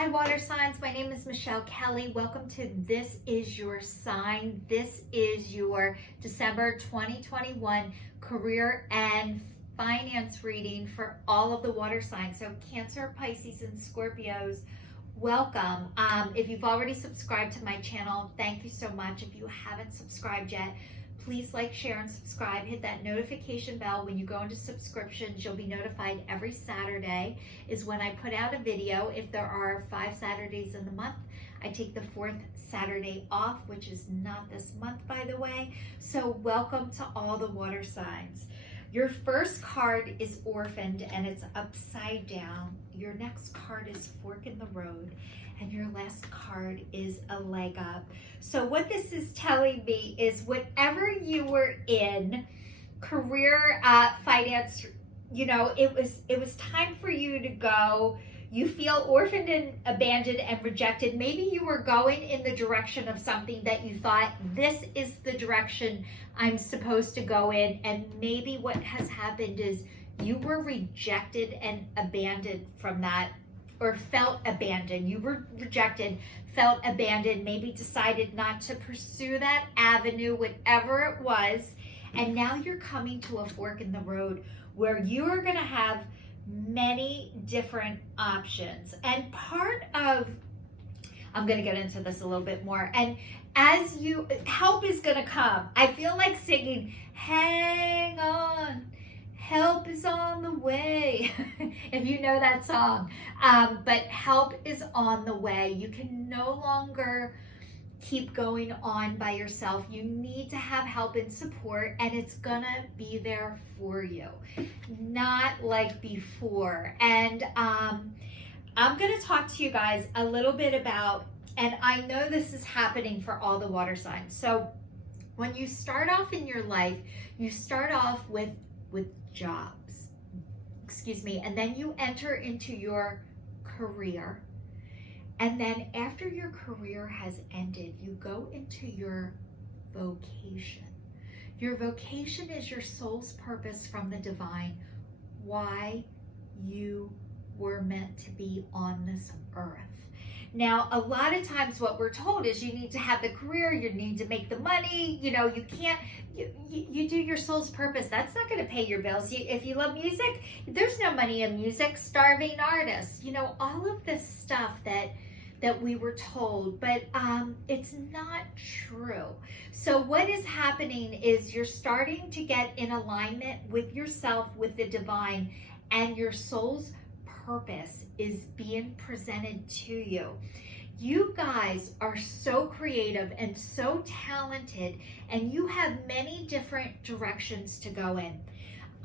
Hi water signs, my name is Michelle Kelly. Welcome to This Is Your Sign. This is your December 2021 career and finance reading for all of the water signs. So Cancer, Pisces, and Scorpios, welcome. If you've already subscribed to my channel, thank you so much. If you haven't subscribed yet, please like, share, and subscribe. Hit that notification bell. When you go into subscriptions, you'll be notified every Saturday is when I put out a video. If there are 5 Saturdays in the month, I take the 4th Saturday off, which is not this month, by the way. So welcome to all the water signs. Your first card is Orphaned, and it's upside down. Your next card is Fork in the Road, and your last card is a leg up. So what this is telling me is whatever you were in, career, finance, you know, it was time for you to go. You feel orphaned and abandoned and rejected. Maybe you were going in the direction of something that you thought, this is the direction I'm supposed to go in. And maybe what has happened is you were rejected and abandoned from that, or felt abandoned. You were rejected, felt abandoned, maybe decided not to pursue that avenue, whatever it was. And now you're coming to a fork in the road where you are gonna have many different options. And part of, I'm gonna get into this a little bit more, and as you, help is gonna come. I feel like singing, hang on, help is on the way, if you know that song. But help is on the way. You can no longer keep going on by yourself. You need to have help and support, and it's gonna be there for you, not like before. And I'm gonna talk to you guys a little bit about, and I know this is happening for all the water signs. So when you start off in your life, you start off with jobs, and then you enter into your career. And then after your career has ended, you go into your vocation. Your vocation is your soul's purpose from the divine, why you were meant to be on this earth. Now, a lot of times what we're told is you need to have the career, you need to make the money, you know, you can't, you do your soul's purpose. That's not going to pay your bills. If you love music, there's no money in music, starving artists, you know, all of this stuff that we were told, but it's not true. So what is happening is you're starting to get in alignment with yourself, with the divine, and your soul's purpose is being presented to you. You guys are so creative and so talented, and you have many different directions to go in.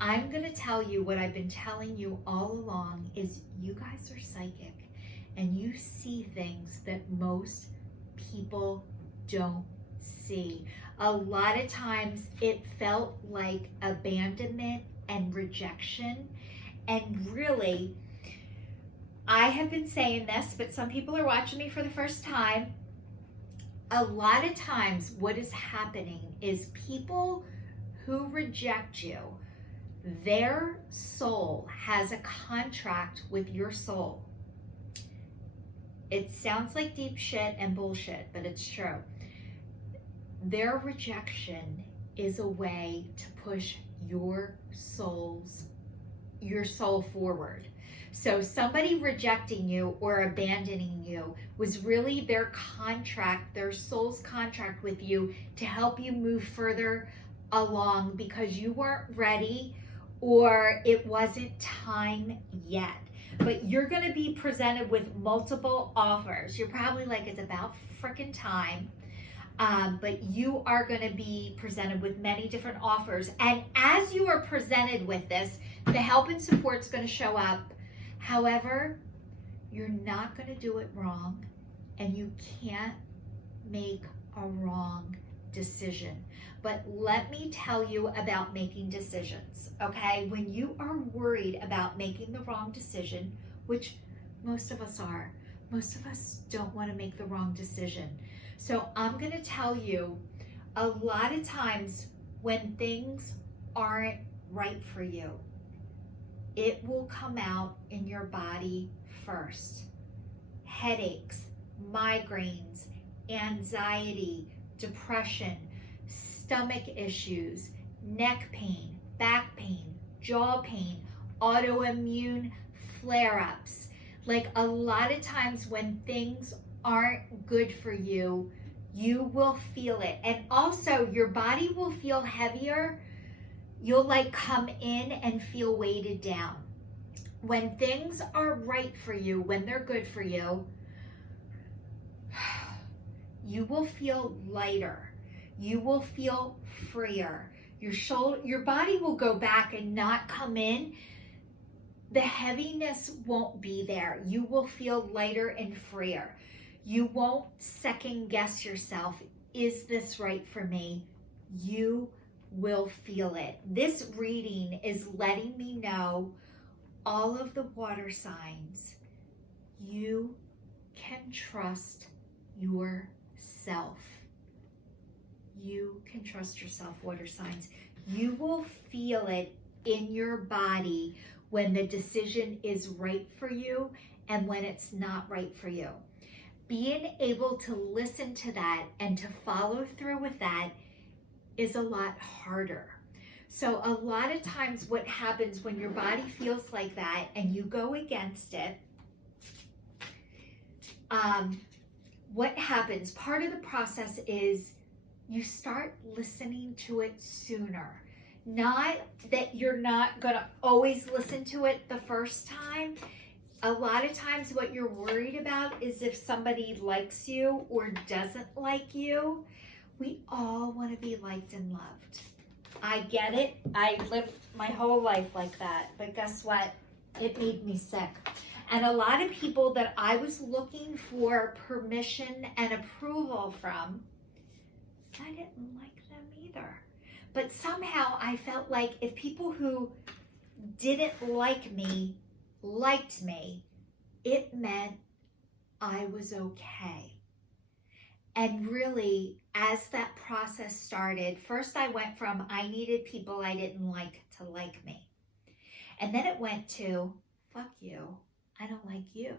I'm going to tell you what I've been telling you all along is you guys are psychic, and you see things that most people don't see. A lot of times it felt like abandonment and rejection, and really, I have been saying this, but some people are watching me for the first time. A lot of times what is happening is people who reject you, their soul has a contract with your soul. It sounds like deep shit and bullshit, but it's true. Their rejection is a way to push your soul forward. So somebody rejecting you or abandoning you was really their contract, their soul's contract with you to help you move further along because you weren't ready or it wasn't time yet. But you're going to be presented with multiple offers. You're probably like, it's about freaking time. But you are going to be presented with many different offers. And as you are presented with this, the help and support is going to show up. However, you're not going to do it wrong, and you can't make a wrong decision. But let me tell you about making decisions, okay? When you are worried about making the wrong decision, which most of us are, most of us don't want to make the wrong decision. So I'm going to tell you, a lot of times when things aren't right for you, it will come out in your body first. headaches, migraines, anxiety, depression, stomach issues, neck pain, back pain, jaw pain, autoimmune flare-ups. Like a lot of times when things aren't good for you, you will feel it. And also your body will feel heavier. You'll like come in and feel weighted down. When things are right for you, when they're good for you, you will feel lighter. You will feel freer. Your body will go back and not come in. The heaviness won't be there. You will feel lighter and freer. You won't second guess yourself. Is this right for me? You will feel it. This reading is letting me know all of the water signs. You can trust yourself. You can trust yourself, water signs. You will feel it in your body when the decision is right for you and when it's not right for you. Being able to listen to that and to follow through with that is a lot harder. So a lot of times what happens when your body feels like that and you go against it, what happens, part of the process is you start listening to it sooner. Not that you're not going to always listen to it the first time. A lot of times what you're worried about is if somebody likes you or doesn't like you. We all want to be liked and loved. I get it. I lived my whole life like that. But guess what? It made me sick. And a lot of people that I was looking for permission and approval from, I didn't like them either. But somehow I felt like if people who didn't like me liked me, it meant I was okay. And really, as that process started, first I went from I needed people I didn't like to like me. And then it went to, fuck you, I don't like you.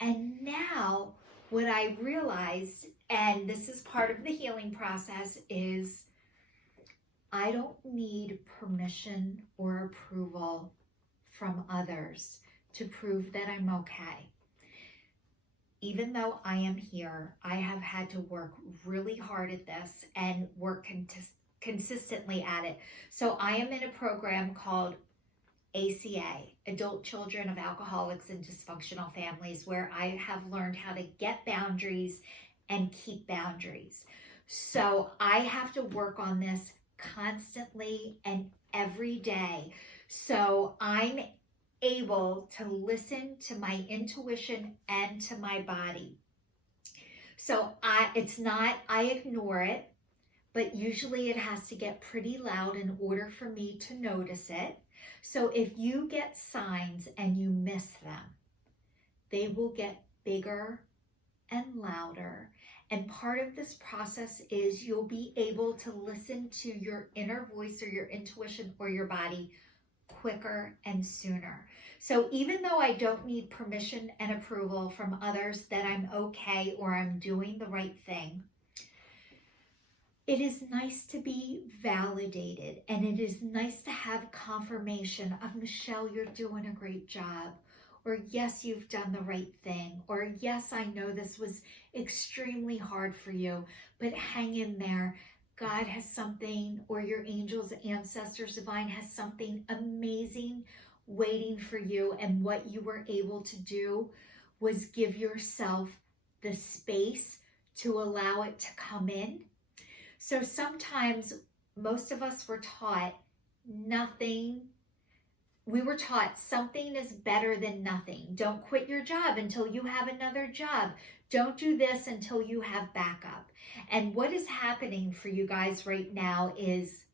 And now what I realized, and this is part of the healing process, is I don't need permission or approval from others to prove that I'm okay. Even though I am here, I have had to work really hard at this and work consistently at it. So I am in a program called ACA, Adult Children of Alcoholics and Dysfunctional Families, where I have learned how to get boundaries and keep boundaries. So I have to work on this constantly and every day. So I'm able to listen to my intuition and to my body. So it's not I ignore it, but usually it has to get pretty loud in order for me to notice it. So if you get signs and you miss them, they will get bigger and louder. And part of this process is you'll be able to listen to your inner voice or your intuition or your body quicker and sooner. So even though I don't need permission and approval from others that I'm okay or I'm doing the right thing, it is nice to be validated, and it is nice to have confirmation of, Michelle, you're doing a great job, or yes, you've done the right thing, or yes, I know this was extremely hard for you, but hang in there. God has something, or your angels, ancestors, divine has something amazing waiting for you. And what you were able to do was give yourself the space to allow it to come in. So sometimes most of us were taught nothing. We were taught something is better than nothing. Don't quit your job until you have another job. Don't do this until you have backup. And what is happening for you guys right now is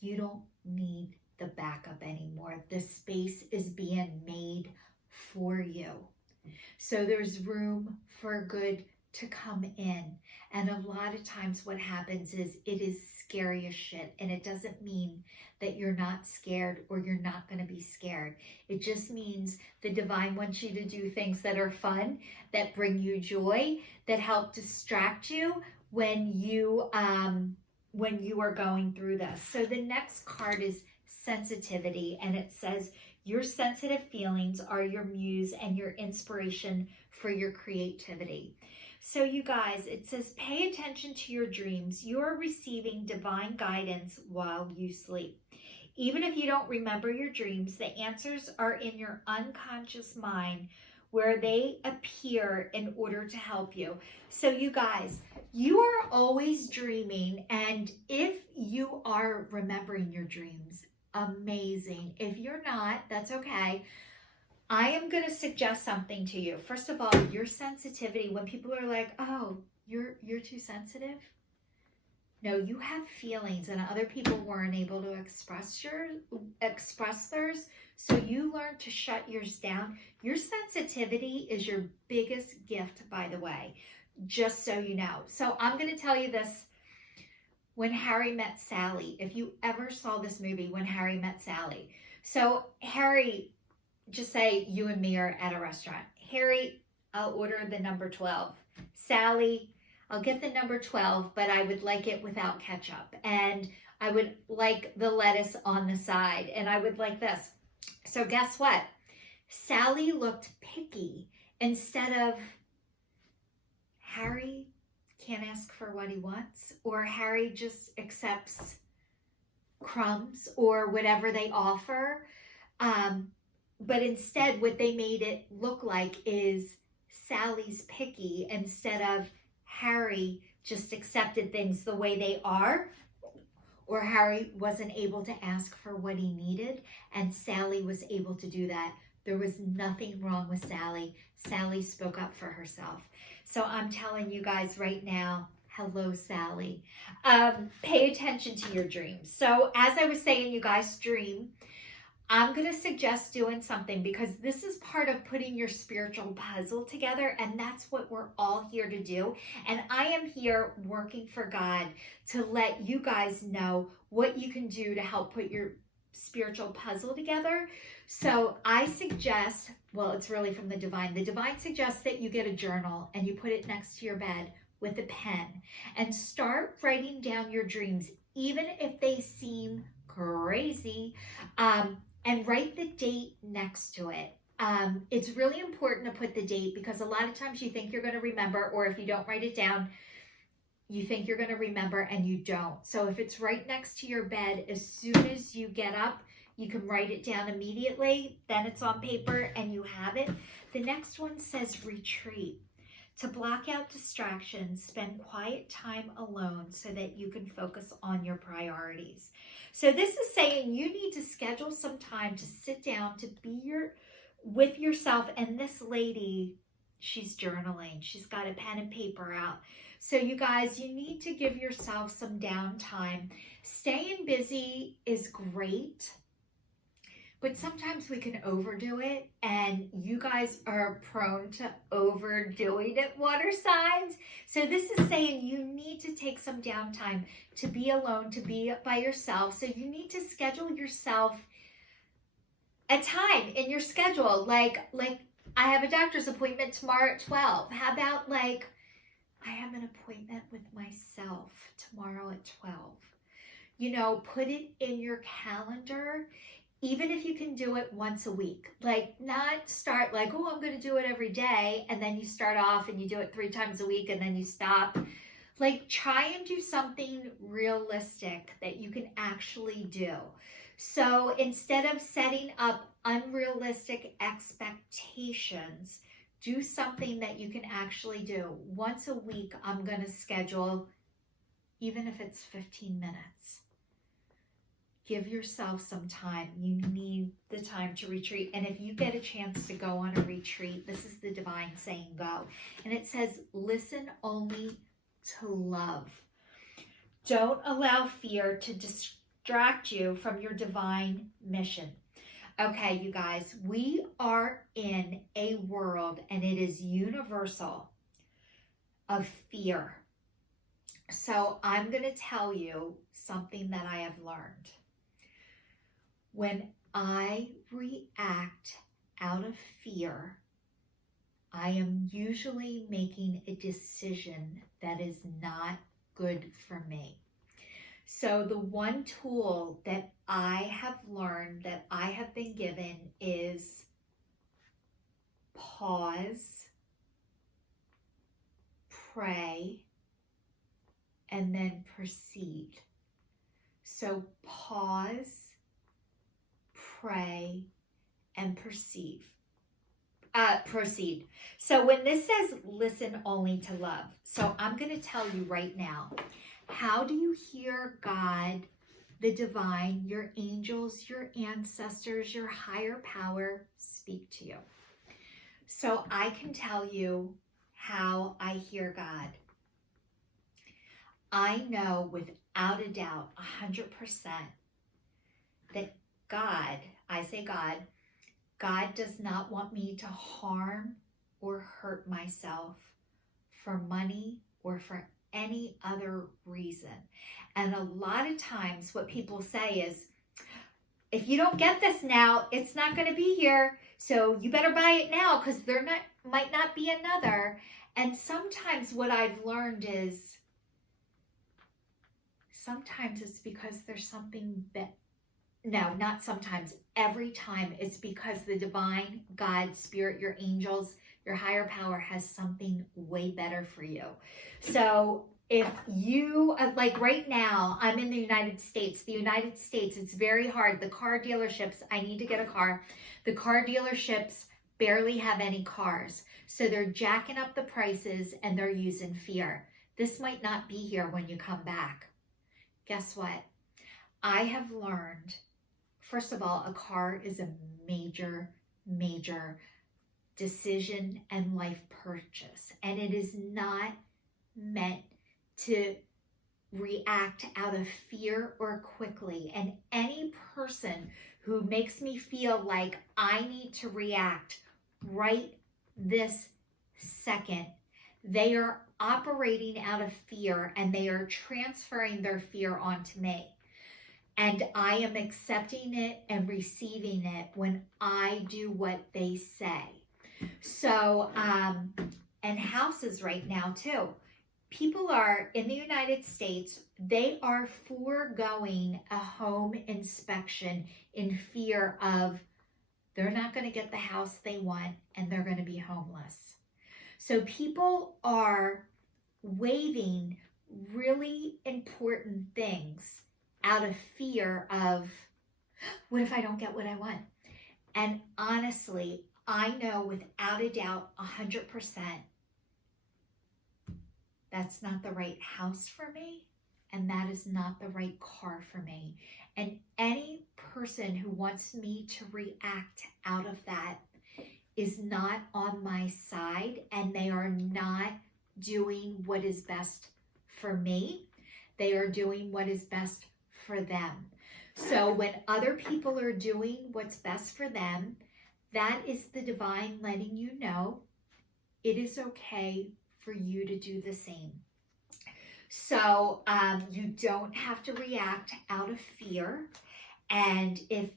you don't need the backup anymore. The space is being made for you. So there's room for good to come in. And a lot of times what happens is it is scary as shit. And it doesn't mean that you're not scared or you're not going to be scared. It just means the divine wants you to do things that are fun, that bring you joy, that help distract you when you are going through this. So the next card is sensitivity, and it says your sensitive feelings are your muse and your inspiration for your creativity. So you guys, it says pay attention to your dreams. You are receiving divine guidance while you sleep. Even if you don't remember your dreams, the answers are in your unconscious mind where they appear in order to help you. So you guys, you are always dreaming, and if you are remembering your dreams, amazing. If you're not, that's okay. I am going to suggest something to you. First of all, your sensitivity, when people are like, oh, you're too sensitive. No, you have feelings and other people weren't able to express theirs. So you learn to shut yours down. Your sensitivity is your biggest gift, by the way, just so you know. So I'm going to tell you this. When Harry Met Sally, if you ever saw this movie, When Harry Met Sally. So Harry, just say you and me are at a restaurant. Harry, I'll order the number 12. Sally, I'll get the number 12, but I would like it without ketchup. And I would like the lettuce on the side. And I would like this. So guess what? Sally looked picky instead of Harry can't ask for what he wants, or Harry just accepts crumbs or whatever they offer. But instead, what they made it look like is Sally's picky instead of Harry just accepted things the way they are, or Harry wasn't able to ask for what he needed, and Sally was able to do that. There was nothing wrong with Sally. Sally spoke up for herself. So I'm telling you guys right now, hello, Sally. Pay attention to your dreams. So as I was saying, you guys dream. I'm going to suggest doing something because this is part of putting your spiritual puzzle together, and that's what we're all here to do. And I am here working for God to let you guys know what you can do to help put your spiritual puzzle together. So I suggest, well, it's really from the divine. The divine suggests that you get a journal and you put it next to your bed with a pen and start writing down your dreams, even if they seem crazy. And write the date next to it. It's really important to put the date because a lot of times you think you're going to remember, or if you don't write it down, you think you're going to remember and you don't. So if it's right next to your bed, as soon as you get up, you can write it down immediately. Then it's on paper and you have it. The next one says retreat. To block out distractions, spend quiet time alone so that you can focus on your priorities. So this is saying you need to schedule some time to sit down, to be with yourself. And this lady, she's journaling. She's got a pen and paper out. So you guys, you need to give yourself some downtime. Staying busy is great, but sometimes we can overdo it, and you guys are prone to overdoing it, water signs. So this is saying you need to take some downtime to be alone, to be by yourself. So you need to schedule yourself a time in your schedule. Like I have a doctor's appointment tomorrow at 12. How about like I have an appointment with myself tomorrow at 12? You know, put it in your calendar. Even if you can do it once a week, like not start like, oh, I'm going to do it every day. And then you start off and you do it 3 times a week and then you stop. Like try and do something realistic that you can actually do. So instead of setting up unrealistic expectations, do something that you can actually do. Once a week, I'm going to schedule, even if it's 15 minutes. Give yourself some time. You need the time to retreat. And if you get a chance to go on a retreat, this is the divine saying go. And it says, listen only to love. Don't allow fear to distract you from your divine mission. Okay, you guys, we are in a world, and it is universal, of fear. So I'm going to tell you something that I have learned. When I react out of fear, I am usually making a decision that is not good for me. So the one tool that I have learned, that I have been given, is pause, pray, and then proceed. So pause, pray, and proceed. So when this says listen only to love, so I'm going to tell you right now, how do you hear God, the divine, your angels, your ancestors, your higher power speak to you? So I can tell you how I hear God. I know without a doubt, 100%, that God, I say God does not want me to harm or hurt myself for money or for any other reason. And a lot of times what people say is, if you don't get this now, it's not going to be here. So you better buy it now because there might not be another. And sometimes what I've learned is, sometimes it's because there's something that, no, not sometimes, every time it's because the divine, God, spirit, your angels, your higher power has something way better for you. So if you, like right now, I'm in the United States. The United States, it's very hard. The car dealerships, I need to get a car. The car dealerships barely have any cars. So they're jacking up the prices and they're using fear. This might not be here when you come back. Guess what? I have learned, first of all, a car is a major, major decision and life purchase. And it is not meant to react out of fear or quickly. And any person who makes me feel like I need to react right this second, they are operating out of fear and they are transferring their fear onto me. And I am accepting it and receiving it when I do what they say. So, and houses right now too. People are, in the United States, they are foregoing a home inspection in fear of they're not going to get the house they want and they're going to be homeless. So people are waiving really important things out of fear of, what if I don't get what I want? And honestly, I know without a doubt, 100%, that's not the right house for me, and that is not the right car for me. And any person who wants me to react out of that is not on my side, and they are not doing what is best for me. They are doing what is best for them. So when other people are doing what's best for them, that is the divine letting you know it is okay for you to do the same. So you don't have to react out of fear. And if,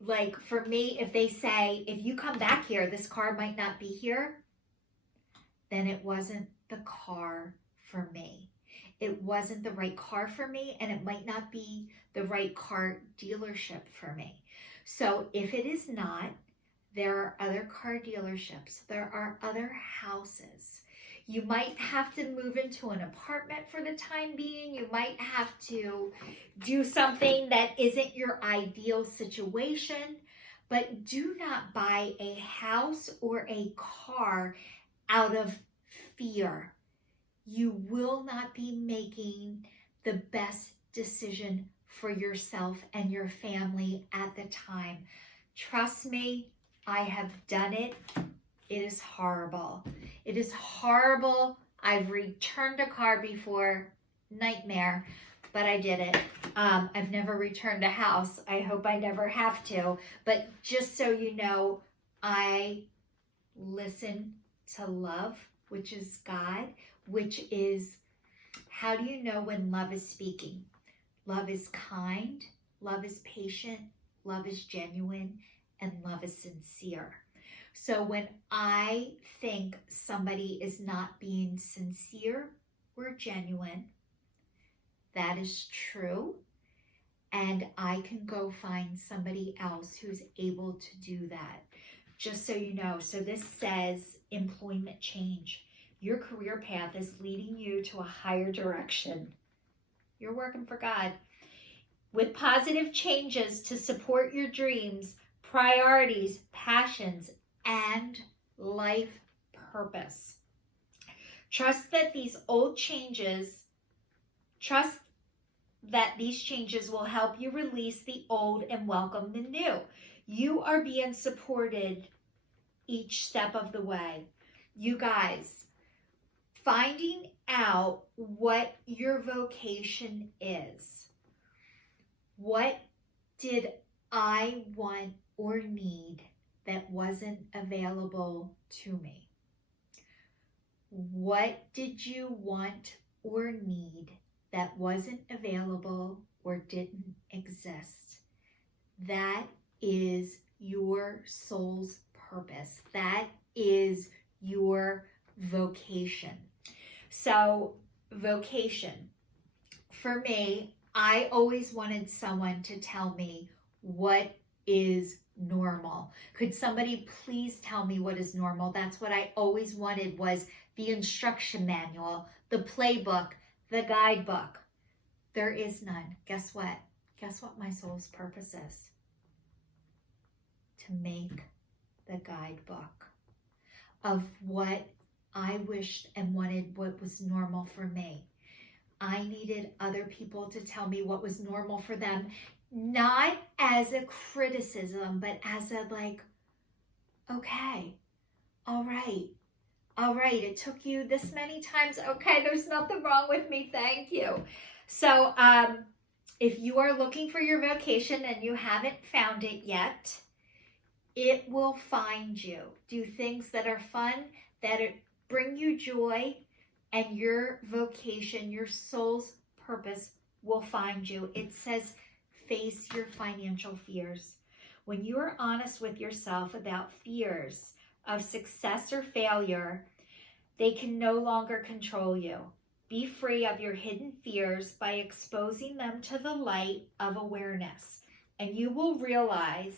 like for me, if they say, if you come back here, this car might not be here, then it wasn't the car for me. It wasn't the right car for me, and it might not be the right car dealership for me. So if it is not, there are other car dealerships. There are other houses. You might have to move into an apartment for the time being. You might have to do something that isn't your ideal situation, but do not buy a house or a car out of fear. You will not be making the best decision for yourself and your family at the time. Trust me, I have done it. It is horrible. It is horrible. I've returned a car before, nightmare, but I did it. I've never returned a house. I hope I never have to. But just so you know, I listen to love. which is God, which is, how do you know when love is speaking? Love is kind, love is patient, love is genuine, and love is sincere. So when I think somebody is not being sincere or genuine, that is true. And I can go find somebody else who's able to do that. Just so you know, so this says employment change. Your career path is leading you to a higher direction. You're working for God. With positive changes to support your dreams, priorities, passions, and life purpose. Trust that these changes will help you release the old and welcome the new. You are being supported each step of the way. You guys, finding out what your vocation is. What did I want or need that wasn't available to me? What did you want or need that wasn't available or didn't exist? That is your soul's purpose. That is your vocation. So, vocation. For me, I always wanted someone to tell me what is normal. Could somebody please tell me what is normal? That's what I always wanted, was the instruction manual, the playbook, the guidebook. There is none. Guess what? Guess what my soul's purpose is? To make the guidebook of what I wished and wanted, what was normal for me. I needed other people to tell me what was normal for them, not as a criticism, but as a like, okay, all right, it took you this many times. Okay, there's nothing wrong with me. Thank you. So if you are looking for your vocation and you haven't found it yet, it will find you. Do things that are fun, that bring you joy, and your vocation, your soul's purpose will find you. It says, face your financial fears. When you are honest with yourself about fears of success or failure, they can no longer control you. Be free of your hidden fears by exposing them to the light of awareness, and you will realize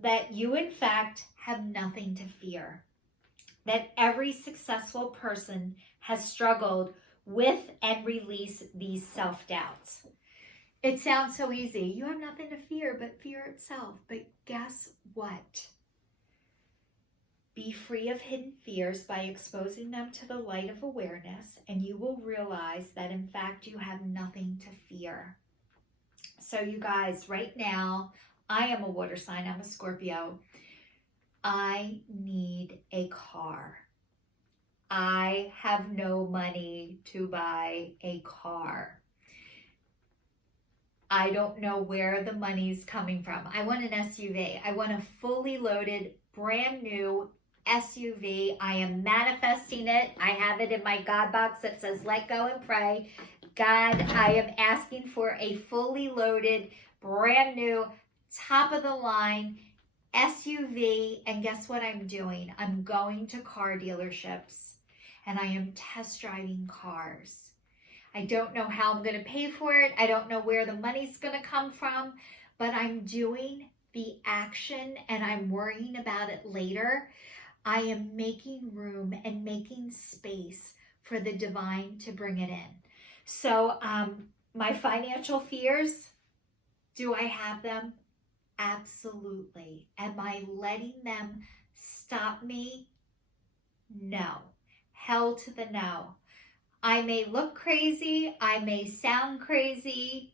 that you, in fact, have nothing to fear. That every successful person has struggled with and release these self-doubts. It sounds so easy. You have nothing to fear but fear itself. But guess what? Be free of hidden fears by exposing them to the light of awareness, and you will realize that, in fact, you have nothing to fear. So you guys, right now, I am a water sign. I'm a Scorpio. I need a car. I have no money to buy a car. I don't know where the money's coming from. I want an SUV. I want a fully loaded, brand new SUV. I am manifesting it. I have it in my God box that says, let go and pray. God, I am asking for a fully loaded, brand new, top of the line SUV. And guess what I'm doing? I'm going to car dealerships and I am test driving cars. I don't know how I'm going to pay for it. I don't know where the money's going to come from, but I'm doing the action and I'm worrying about it later. I am making room and making space for the divine to bring it in. So my financial fears, do I have them? Absolutely. Am I letting them stop me? No. Hell to the no. I may look crazy. I may sound crazy.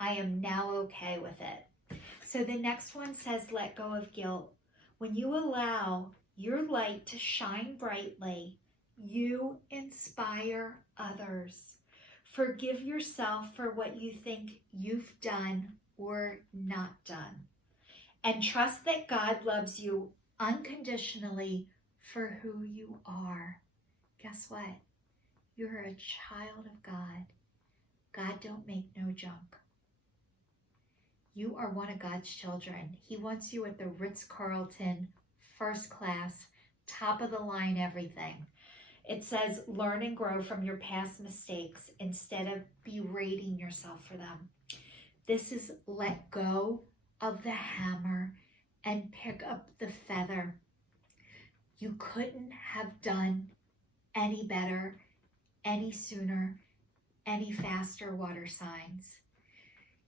I am now okay with it. So the next one says, let go of guilt. When you allow your light to shine brightly, you inspire others. Forgive yourself for what you think you've done or not done. And trust that God loves you unconditionally for who you are. Guess what? You're a child of God. God don't make no junk. You are one of God's children. He wants you at the Ritz-Carlton, first class, top of the line everything. It says, learn and grow from your past mistakes instead of berating yourself for them. This is let go of the hammer and pick up the feather. You couldn't have done any better, any sooner, any faster, water signs.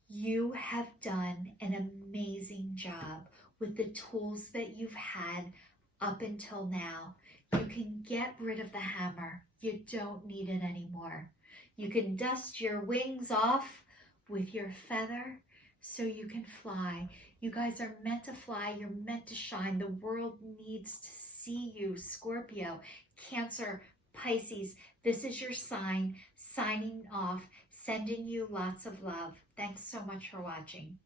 You have done an amazing job with the tools that you've had up until now. You can get rid of the hammer. You don't need it anymore. You can dust your wings off with your feather so you can fly. You guys are meant to fly. You're meant to shine. The world needs to see you, Scorpio, Cancer, Pisces. This is your sign. Signing off. Sending you lots of love. Thanks so much for watching.